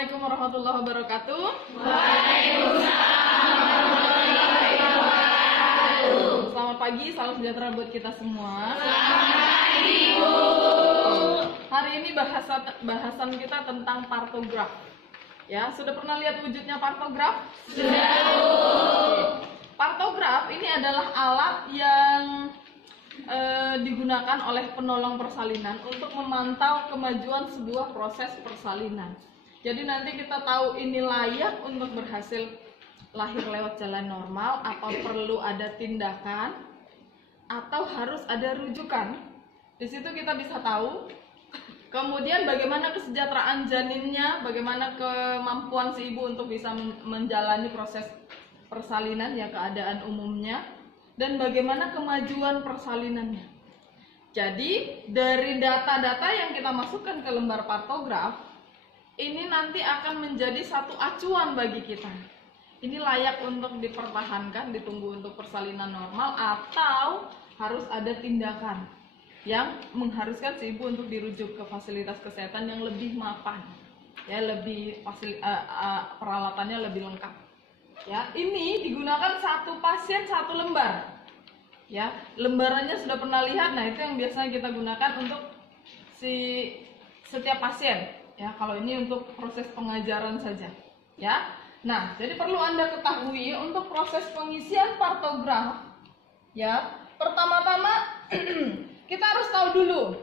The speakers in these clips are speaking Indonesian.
Assalamualaikum warahmatullahi wabarakatuh. Waalaikumsalam warahmatullahi wabarakatuh. Selamat pagi, salam sejahtera buat kita semua. Selamat pagi, Bu. Hari ini bahasan kita tentang partograf. Ya, sudah pernah lihat wujudnya partograf? Sudah, Bu. Partograf ini adalah alat yang digunakan oleh penolong persalinan untuk memantau kemajuan sebuah proses persalinan. Jadi nanti kita tahu ini layak untuk berhasil lahir lewat jalan normal atau perlu ada tindakan atau harus ada rujukan. Di situ kita bisa tahu. Kemudian bagaimana kesejahteraan janinnya, bagaimana kemampuan si ibu untuk bisa menjalani proses persalinan ya, keadaan umumnya, dan bagaimana kemajuan persalinannya. Jadi dari data-data yang kita masukkan ke lembar partograf, ini nanti akan menjadi satu acuan bagi kita. Ini layak untuk dipertahankan, ditunggu untuk persalinan normal, atau harus ada tindakan yang mengharuskan si ibu untuk dirujuk ke fasilitas kesehatan yang lebih mapan, ya, lebih peralatannya lebih lengkap. Ya, ini digunakan satu pasien satu lembar. Ya, lembarannya sudah pernah lihat. Nah, itu yang biasanya kita gunakan untuk setiap pasien. Ya, kalau ini untuk proses pengajaran saja. Ya. Nah, jadi perlu Anda ketahui untuk proses pengisian partograf. Ya, pertama-tama kita harus tahu dulu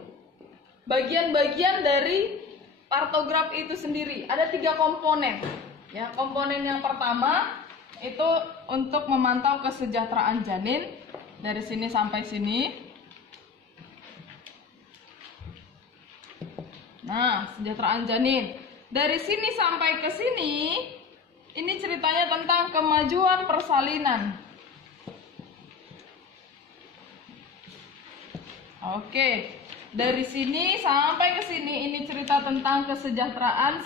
bagian-bagian dari partograf itu sendiri. Ada 3 komponen. Ya, komponen yang pertama itu untuk memantau kesejahteraan janin dari sini sampai sini. Nah, kesejahteraan janin dari sini sampai ke sini, ini ceritanya tentang kemajuan persalinan. Oke, dari sini sampai ke sini ini cerita tentang kesejahteraan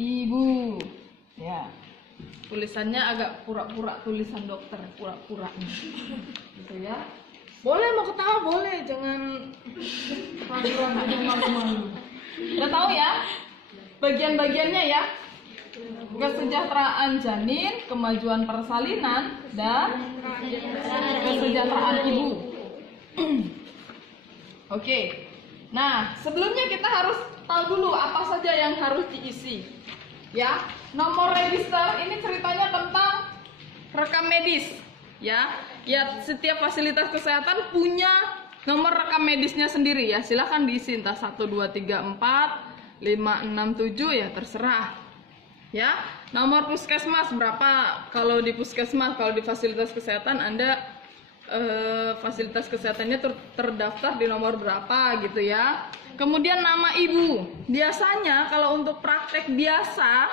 ibu. Ya. Tulisannya agak pura-pura tulisan dokter, pura-pura gitu ya. Boleh mau ketawa boleh, jangan malu-malu. Udah tahu ya bagian-bagiannya ya. Kesejahteraan janin, kemajuan persalinan, dan kesejahteraan ibu. Oke. Nah, sebelumnya kita harus tahu dulu apa saja yang harus diisi. Ya, nomor register ini ceritanya tentang rekam medis. Ya, setiap fasilitas kesehatan punya nomor rekam medisnya sendiri ya. Silahkan diisi entah 1, 2, 3, 4, 5, 6, 7 ya, terserah. Ya, nomor puskesmas berapa kalau di puskesmas, kalau di fasilitas kesehatan Anda fasilitas kesehatannya terdaftar di nomor berapa gitu ya. Kemudian nama ibu. Biasanya kalau untuk praktek biasa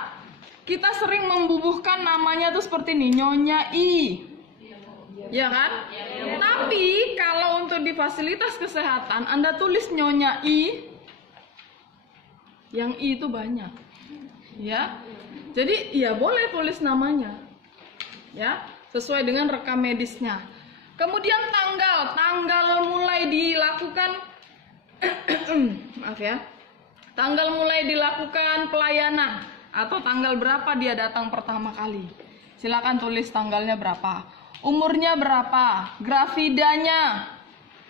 kita sering membubuhkan namanya tuh seperti ini, Nyonya I. Ya kan? Tapi kalau untuk di fasilitas kesehatan Anda tulis Nyonya I, yang I itu banyak. Ya. Jadi ya boleh tulis namanya. Ya, sesuai dengan rekam medisnya. Kemudian tanggal mulai dilakukan maaf ya. Tanggal mulai dilakukan pelayanan atau tanggal berapa dia datang pertama kali. Silakan tulis tanggalnya berapa. Umurnya berapa? Gravidanya.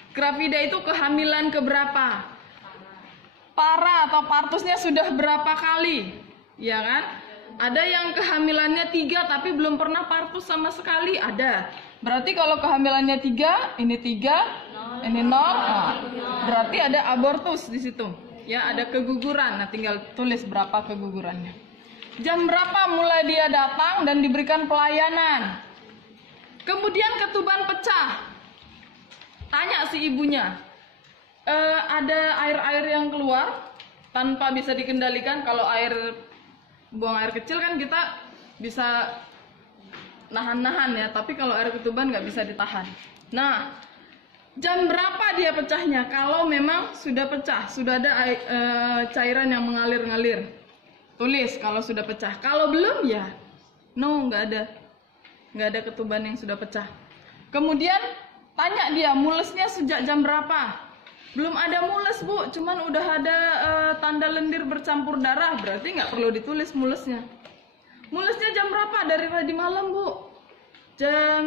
Gravida itu kehamilan keberapa? Para atau partusnya sudah berapa kali? Ya kan? Ada yang kehamilannya 3 tapi belum pernah partus sama sekali, ada. Berarti kalau kehamilannya 3, ini 3, ini 0, nah, berarti ada abortus di situ. Ya, ada keguguran. Nah, tinggal tulis berapa kegugurannya. Jam berapa mulai dia datang dan diberikan pelayanan. Kemudian ketuban pecah. Tanya si ibunya. Ada air-air yang keluar tanpa bisa dikendalikan. Kalau buang air kecil kan kita bisa nahan-nahan ya, tapi kalau air ketuban nggak bisa ditahan. Nah, jam berapa dia pecahnya? Kalau memang sudah pecah, sudah ada cairan yang mengalir-ngalir, tulis kalau sudah pecah. Kalau belum ya, no, nggak ada ketuban yang sudah pecah. Kemudian tanya dia mulesnya sejak jam berapa? Belum ada mules Bu, cuman udah ada tanda lendir bercampur darah, berarti nggak perlu ditulis mulesnya. Mulesnya jam berapa? Dari tadi malam Bu, jam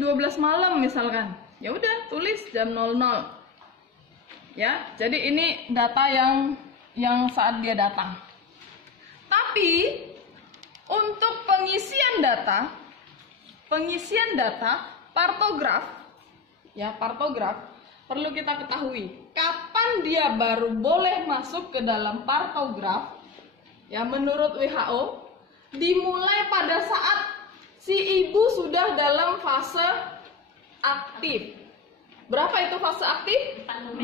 12 malam misalkan. Ya udah tulis jam 00. Ya, jadi ini data yang saat dia datang. Tapi untuk pengisian data partograf, ya partograf, perlu kita ketahui kapan dia baru boleh masuk ke dalam partograf. Ya, menurut WHO dimulai pada saat si ibu sudah dalam fase aktif. Berapa itu fase aktif? 4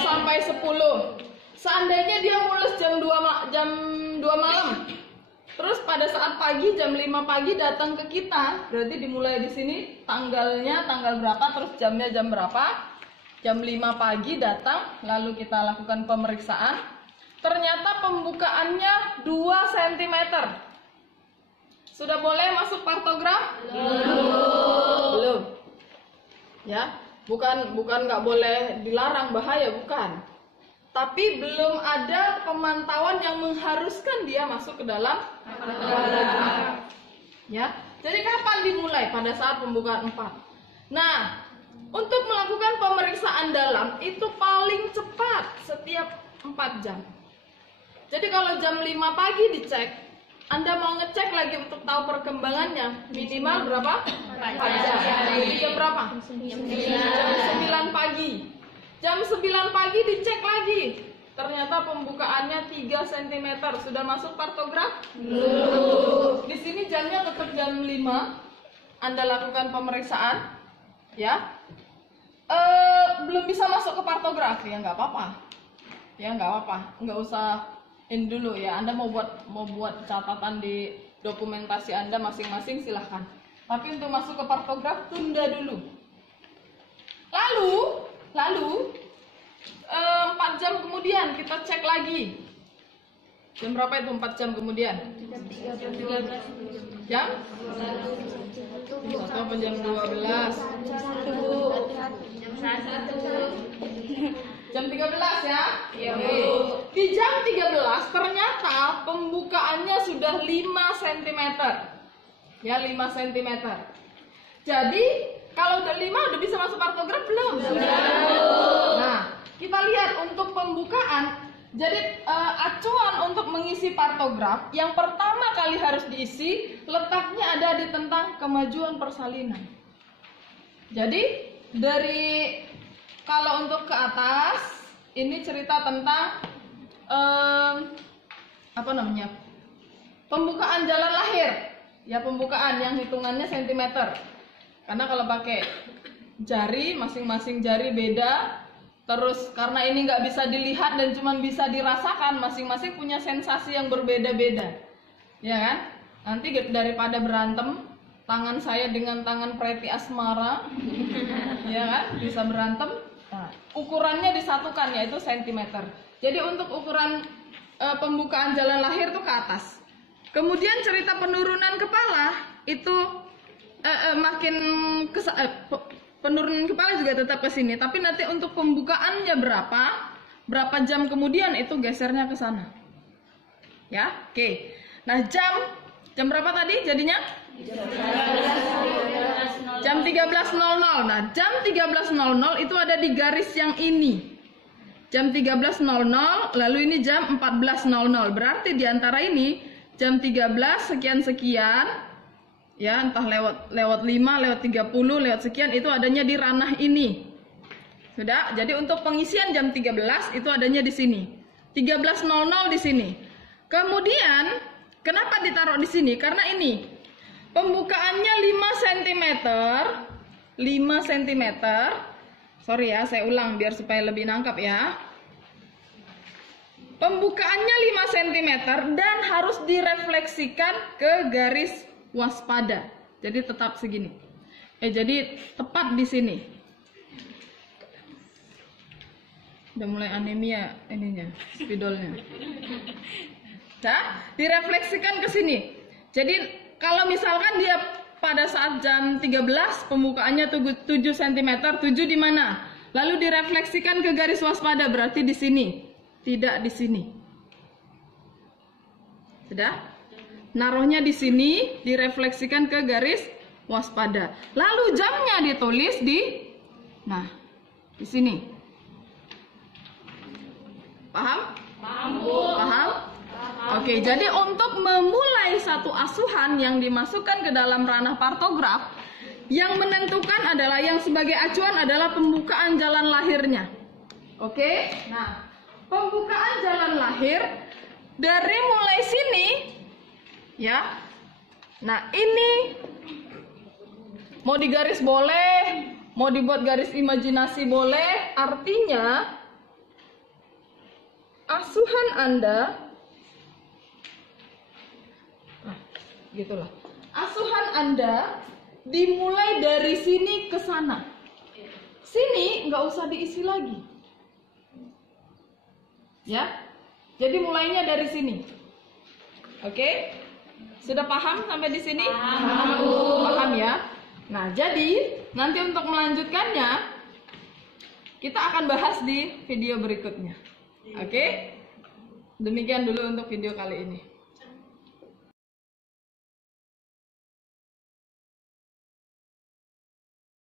sampai 10. Seandainya dia mules jam 2 malam. Terus pada saat pagi jam 5 pagi datang ke kita, berarti dimulai di sini tanggalnya tanggal berapa, terus jamnya jam berapa. Jam 5 pagi datang, lalu kita lakukan pemeriksaan. Ternyata pembukaannya 2 cm. Sudah boleh masuk partograf? Belum. Ya, bukan nggak boleh dilarang, bahaya, bukan. Tapi belum ada pemantauan yang mengharuskan dia masuk ke dalam partograf. Ya, jadi kapan dimulai? Pada saat pembukaan 4. Nah, untuk melakukan pemeriksaan dalam itu paling cepat setiap 4 jam. Jadi kalau jam 5 pagi dicek, Anda mau ngecek lagi untuk tahu perkembangannya, minimal berapa? 4 jam. Jadi jam berapa? Jam 9 pagi. Jam 9 pagi dicek lagi. Ternyata pembukaannya 3 cm. Sudah masuk partograf? Belum. Di sini jamnya tetap jam 5. Anda lakukan pemeriksaan, ya. Belum bisa masuk ke partograf, ya nggak apa-apa. Ya nggak apa-apa. Nggak usah ini dulu ya. Anda mau buat catatan di dokumentasi Anda masing-masing, silahkan. Tapi untuk masuk ke partograf tunda dulu. Lalu 4 jam kemudian kita cek lagi. Jam berapa itu 4 jam kemudian? Jam? Atau jam 12? Jam 13 ya? Iya, Bu. Di jam 13 ternyata pembukaannya sudah 5 cm. Ya, 5 cm. Jadi, kalau udah 5 udah bisa masuk partograf belum? Sudah. Nah, kita lihat untuk pembukaan. Jadi acuan untuk mengisi partograf yang pertama kali harus diisi letaknya ada di tentang kemajuan persalinan. Jadi dari kalau untuk ke atas ini cerita tentang pembukaan jalan lahir, ya pembukaan yang hitungannya sentimeter. Karena kalau pakai jari masing-masing jari beda. Terus karena ini nggak bisa dilihat dan cuma bisa dirasakan, masing-masing punya sensasi yang berbeda-beda, ya kan? Nanti daripada berantem, tangan saya dengan tangan Preti Asmara, ya kan? Bisa berantem. Nah, ukurannya disatukan yaitu sentimeter. Jadi untuk ukuran pembukaan jalan lahir itu ke atas. Kemudian cerita penurunan kepala itu penurunan kepala juga tetap ke sini, tapi nanti untuk pembukaannya berapa jam kemudian itu gesernya ke sana. Ya, oke. Nah, jam berapa tadi jadinya? Jam 13.00. Nah, jam 13.00 itu ada di garis yang ini. Jam 13.00, lalu ini jam 14.00. Berarti di antara ini jam 13 sekian-sekian. Ya, entah lewat 5, lewat 30, lewat sekian itu adanya di ranah ini. Sudah, jadi untuk pengisian jam 13 itu adanya di sini. 13.00 di sini. Kemudian, kenapa ditaruh di sini? Karena ini pembukaannya 5 cm. 5 cm. Sorry ya, saya ulang biar supaya lebih nangkap ya. Pembukaannya 5 cm dan harus direfleksikan ke garis waspada. Jadi tetap segini. Jadi tepat di sini. Udah mulai anemia ininya, spidolnya. Nah, direfleksikan ke sini. Jadi kalau misalkan dia pada saat jam 13 pembukaannya 7 cm, 7 di mana? Lalu direfleksikan ke garis waspada, berarti di sini, tidak di sini. Sudah? Naruhnya di sini, direfleksikan ke garis waspada. Lalu jamnya ditulis di, nah, di sini. Paham? Paham? Oke, jadi untuk memulai satu asuhan yang dimasukkan ke dalam ranah partograf, yang menentukan adalah, yang sebagai acuan adalah pembukaan jalan lahirnya. Oke? Nah, pembukaan jalan lahir dari mulai sini, ya. Nah, ini mau digaris boleh, mau dibuat garis imajinasi boleh, artinya asuhan Anda, gitulah. Asuhan Anda dimulai dari sini ke sana. Sini nggak usah diisi lagi. Ya. Jadi mulainya dari sini. Oke? Sudah paham sampai di sini? Paham ya? Nah, jadi nanti untuk melanjutkannya kita akan bahas di video berikutnya. Oke? Demikian dulu untuk video kali ini.